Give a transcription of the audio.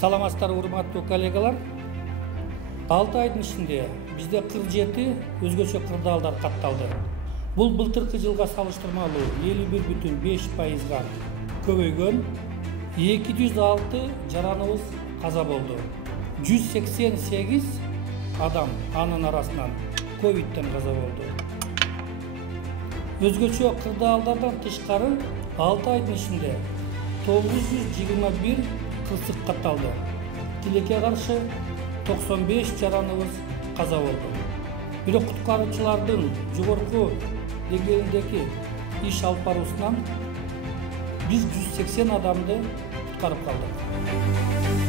Саламатсыздар урматтуу коллегалар. 6 айдын ичинде бизде 47 өзгөчө кырдаалдар катталды. Бул былтыркы жылга салыштырмалуу 51,5%га көбөйгөн. 206 жараныбыз каза болду. 188 адам анын арасынан ковидтен каза болду. Өзгөчө кырдаалдардан тышкары 6 айдын ичинде 921 кырсык катталды. Тилекке каршы 95 жараныбыз каза болду. Бирок куткаруучулардын жогорку деңгээлиндеги иш алып баруусунан биз 180 адамды куткарып калдык.